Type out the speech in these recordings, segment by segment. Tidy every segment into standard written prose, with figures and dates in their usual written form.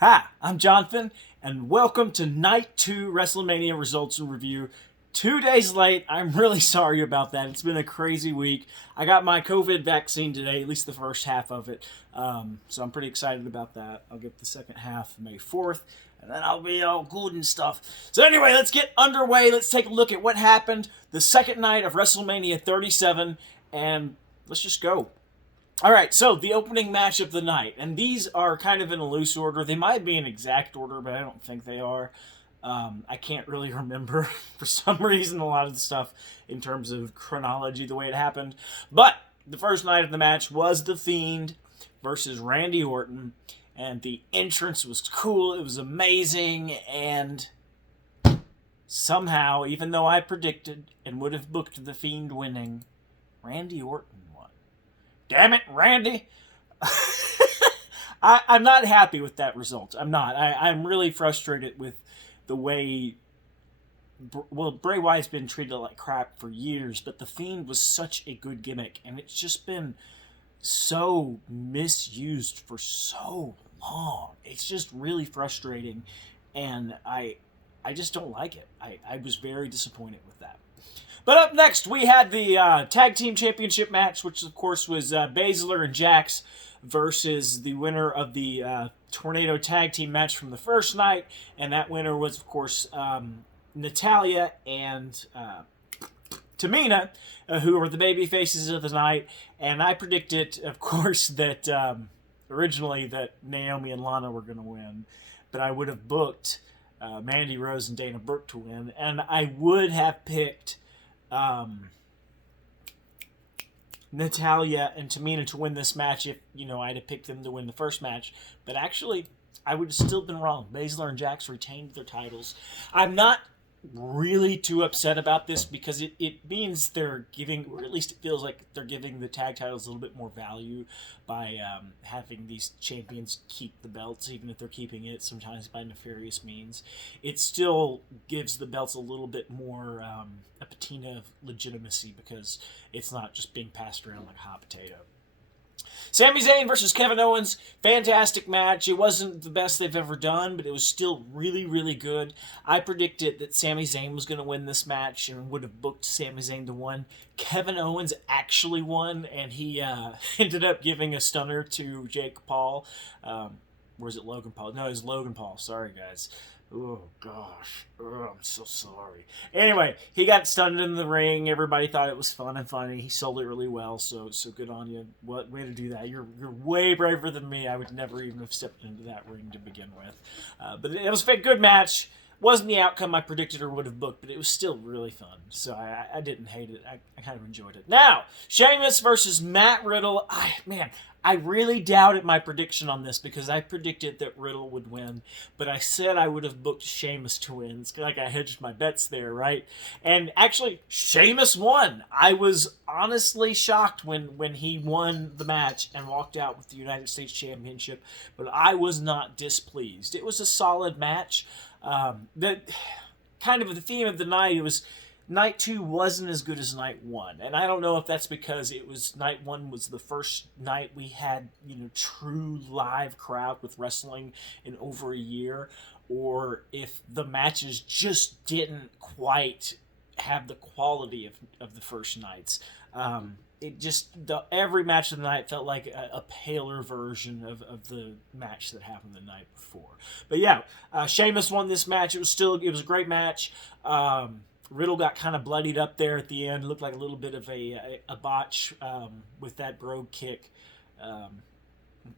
Hi, I'm Jonathan, and welcome to Night 2 Wrestlemania Results and Review. 2 days late. I'm really sorry about that. It's been a crazy week. I got my COVID vaccine today, at least the first half of it. So I'm pretty excited about that. I'll get the second half May 4th, and then I'll be all good and stuff. So anyway, let's get underway. Let's take a look at what happened the second night of WrestleMania 37, and let's just go. All right, so the opening match of the night, and these are kind of in a loose order. They might be in exact order, but I don't think they are. I can't really remember for some reason a lot of the stuff in terms of chronology, the way it happened. But the first night of the match was The Fiend versus Randy Orton, and the entrance was cool. It was amazing, and somehow, even though I predicted and would have booked The Fiend winning, Randy Orton won. Damn it, Randy! I'm not happy with that result. I'm not. I'm really frustrated with the way. Well, Bray Wyatt's been treated like crap for years, but The Fiend was such a good gimmick, and it's just been so misused for so long. It's just really frustrating, and I just don't like it. I was very disappointed with that. But up next, we had the Tag Team Championship match, which of course was Baszler and Jax versus the winner of the Tornado Tag Team match from the first night. And that winner was, of course, Natalya and Tamina, who were the baby faces of the night. And I predicted, of course, that originally that Naomi and Lana were going to win. But I would have booked Mandy Rose and Dana Brooke to win. And I would have picked Natalya and Tamina to win this match if, I'd have picked them to win the first match. But actually, I would have still been wrong. Baszler and Jax retained their titles. I'm not really too upset about this because it means they're giving, or at least it feels like they're giving the tag titles a little bit more value by having these champions keep the belts, even if they're keeping it sometimes by nefarious means. It still gives the belts a little bit more a patina of legitimacy because it's not just being passed around like a hot potato. Sami Zayn versus Kevin Owens, fantastic match. It wasn't the best they've ever done, but it was still really, really good. I predicted that Sami Zayn was going to win this match and would have booked Sami Zayn to win. Kevin Owens actually won, and he ended up giving a stunner to Jake Paul. Or was it Logan Paul? No, it was Logan Paul. Sorry, guys. Oh, gosh. Oh, I'm so sorry. Anyway, he got stunned in the ring. Everybody thought it was fun and funny. He sold it really well, so good on you. What way to do that. You're way braver than me. I would never even have stepped into that ring to begin with. But it was a good match. Wasn't the outcome I predicted or would have booked, but it was still really fun. So I didn't hate it. I kind of enjoyed it. Now, Sheamus versus Matt Riddle. I really doubted my prediction on this because I predicted that Riddle would win, but I said I would have booked Sheamus to win. It's like I hedged my bets there, right? And actually, Sheamus won. I was honestly shocked when he won the match and walked out with the United States Championship, but I was not displeased. It was a solid match. That kind of the theme of the night, it was night 2 wasn't as good as night 1, and I don't know if that's because it was night 1 was the first night we had true live crowd with wrestling in over a year, or if the matches just didn't quite have the quality of the first nights. Every match of the night felt like a paler version of the match that happened the night before. But yeah, Sheamus won this match. It was a great match. Riddle got kind of bloodied up there at the end. Looked like a little bit of a botch with that brogue kick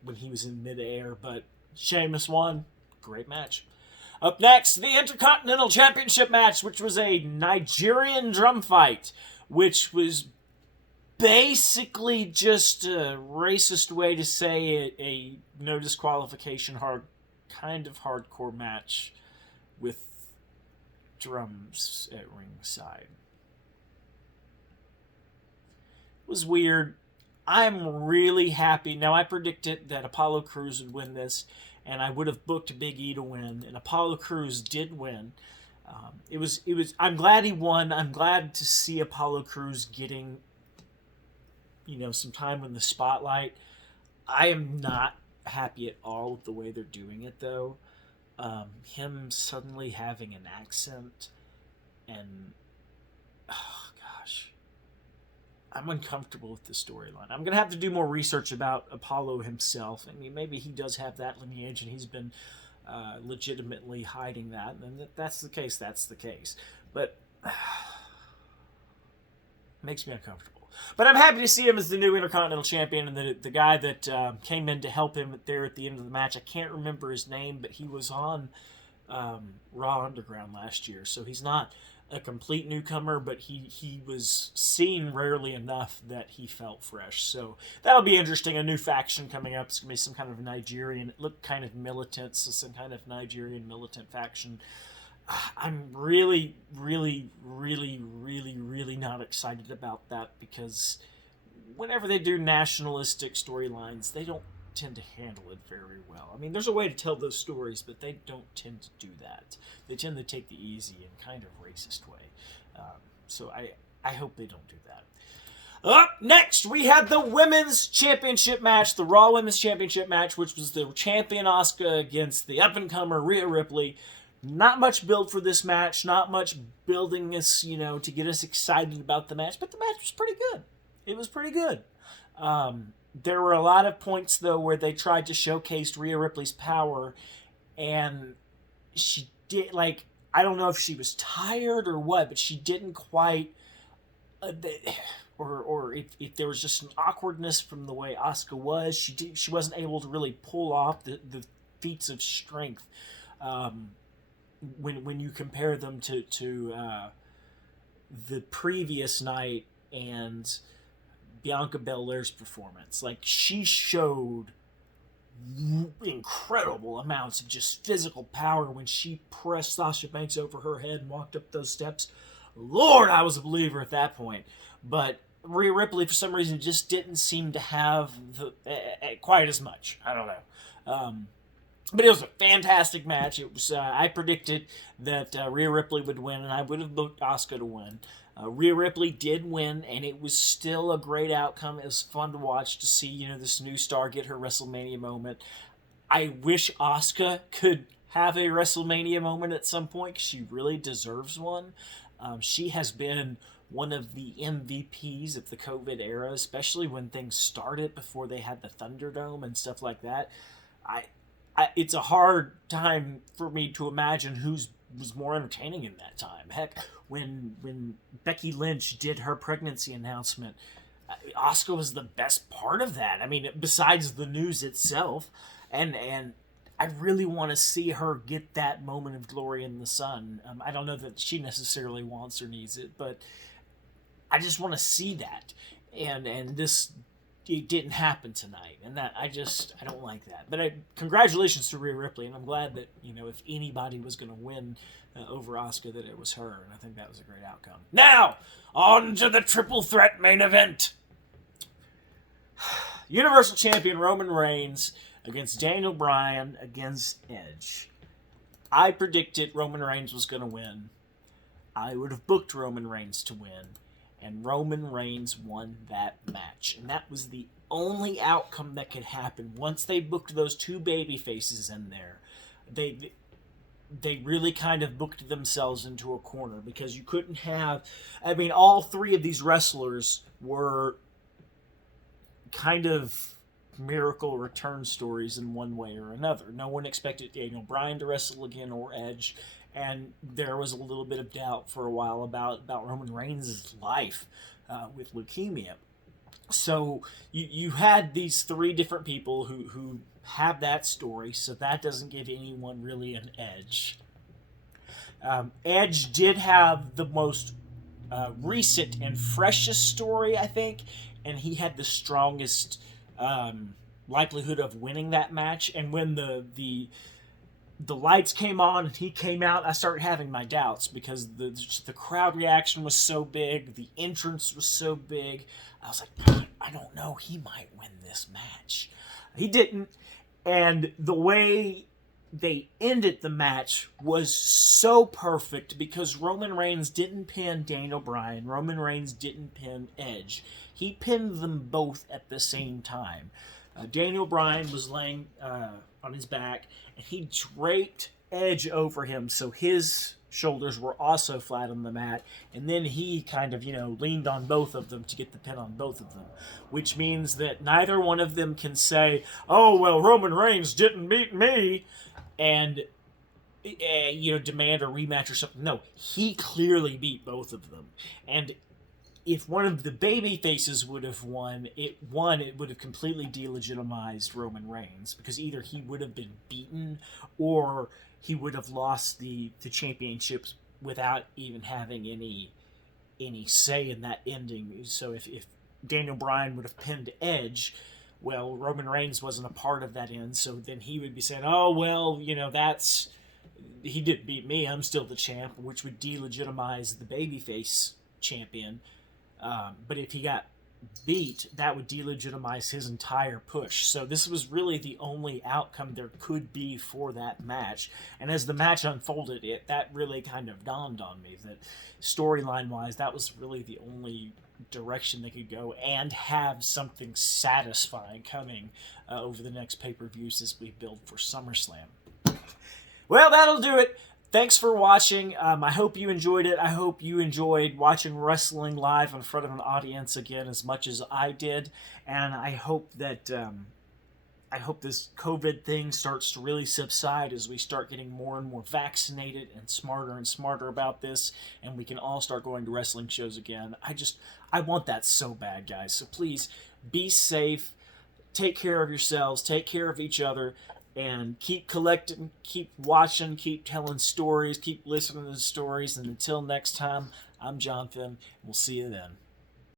when he was in midair. But Sheamus won. Great match. Up next, the Intercontinental Championship match, which was a Nigerian drum fight, which was basically just a racist way to say a no disqualification kind of hardcore match with drums at ringside. It was weird. I'm really happy. Now, I predicted that Apollo Crews would win this, and I would have booked Big E to win, and Apollo Crews did win. It was. I'm glad he won. I'm glad to see Apollo Crews getting, some time in the spotlight. I am not happy at all with the way they're doing it, though. Him suddenly having an accent, and oh gosh, I'm uncomfortable with the storyline. I'm gonna have to do more research about Apollo himself. I mean, maybe he does have that lineage, and he's been legitimately hiding that. And if that's the case, that's the case. But makes me uncomfortable. But I'm happy to see him as the new Intercontinental Champion, and the guy that came in to help him there at the end of the match. I can't remember his name, but he was on Raw Underground last year, so he's not a complete newcomer, but he was seen rarely enough that he felt fresh. So that'll be interesting. A new faction coming up. It's going to be some kind of Nigerian, it looked kind of militant, so some kind of Nigerian militant faction. I'm really, really, really, really, really not excited about that, because whenever they do nationalistic storylines, they don't tend to handle it very well. I mean, there's a way to tell those stories, but they don't tend to do that. They tend to take the easy and kind of racist way. So I hope they don't do that. Up next, we had the Women's Championship match, the Raw Women's Championship match, which was the champion Asuka against the up-and-comer Rhea Ripley. Not much build for this match, not much building us, to get us excited about the match, but the match was pretty good. It was pretty good. There were a lot of points, though, where they tried to showcase Rhea Ripley's power, and she did, I don't know if she was tired or what, but she didn't quite, or if there was just an awkwardness from the way Asuka was, she wasn't able to really pull off the feats of strength, when you compare them to the previous night and Bianca Belair's performance. She showed incredible amounts of just physical power when she pressed Sasha Banks over her head and walked up those steps. Lord, I was a believer at that point. But Rhea Ripley, for some reason, just didn't seem to have quite as much. I don't know. But it was a fantastic match. It was. I predicted that Rhea Ripley would win, and I would have booked Asuka to win. Rhea Ripley did win, and it was still a great outcome. It was fun to watch, to see this new star get her WrestleMania moment. I wish Asuka could have a WrestleMania moment at some point, because she really deserves one. She has been one of the MVPs of the COVID era, especially when things started before they had the Thunderdome and stuff like that. It's a hard time for me to imagine who's was more entertaining in that time. Heck, when Becky Lynch did her pregnancy announcement, Asuka was the best part of that. I mean, besides the news itself, and I really want to see her get that moment of glory in the sun. I don't know that she necessarily wants or needs it, but I just want to see that. And this, it didn't happen tonight, and that I don't like that. But congratulations to Rhea Ripley, and I'm glad that if anybody was going to win over Asuka, that it was her, and I think that was a great outcome. Now on to the triple threat main event: Universal Champion Roman Reigns against Daniel Bryan against Edge. I predicted Roman Reigns was going to win. I would have booked Roman Reigns to win. And Roman Reigns won that match. And that was the only outcome that could happen. Once they booked those two baby faces in there, they really kind of booked themselves into a corner, because you couldn't have... I mean, all three of these wrestlers were kind of miracle return stories in one way or another. No one expected Daniel Bryan to wrestle again, or Edge. And there was a little bit of doubt for a while about Roman Reigns' life with leukemia. So you had these three different people who have that story, so that doesn't give anyone really an edge. Edge did have the most recent and freshest story, I think, and he had the strongest likelihood of winning that match. And when the lights came on and he came out, I started having my doubts, because the crowd reaction was so big, the entrance was so big. I was like, I don't know, he might win this match. He didn't, and the way they ended the match was so perfect, because Roman Reigns didn't pin Daniel Bryan, Roman Reigns didn't pin Edge. He pinned them both at the same time. Daniel Bryan was laying on his back, and he draped Edge over him, so his shoulders were also flat on the mat, and then he kind of, leaned on both of them to get the pin on both of them, which means that neither one of them can say, oh, well, Roman Reigns didn't beat me, and, demand a rematch or something. No, he clearly beat both of them, and if one of the baby faces would have won, it would have completely delegitimized Roman Reigns, because either he would have been beaten or he would have lost the championships without even having any say in that ending. So if Daniel Bryan would have pinned Edge, well, Roman Reigns wasn't a part of that end, so then he would be saying, oh, well, he didn't beat me, I'm still the champ, which would delegitimize the babyface champion. But if he got beat, that would delegitimize his entire push. So this was really the only outcome there could be for that match. And as the match unfolded, that really kind of dawned on me that storyline-wise, that was really the only direction they could go and have something satisfying coming over the next pay-per-views as we build for SummerSlam. Well, that'll do it. Thanks for watching. I hope you enjoyed it. I hope you enjoyed watching wrestling live in front of an audience again as much as I did. And I hope that this COVID thing starts to really subside as we start getting more and more vaccinated and smarter about this, and we can all start going to wrestling shows again. I want that so bad, guys. So please be safe. Take care of yourselves. Take care of each other. And keep collecting, keep watching, keep telling stories, keep listening to the stories. And until next time, I'm Jonathan. We'll see you then.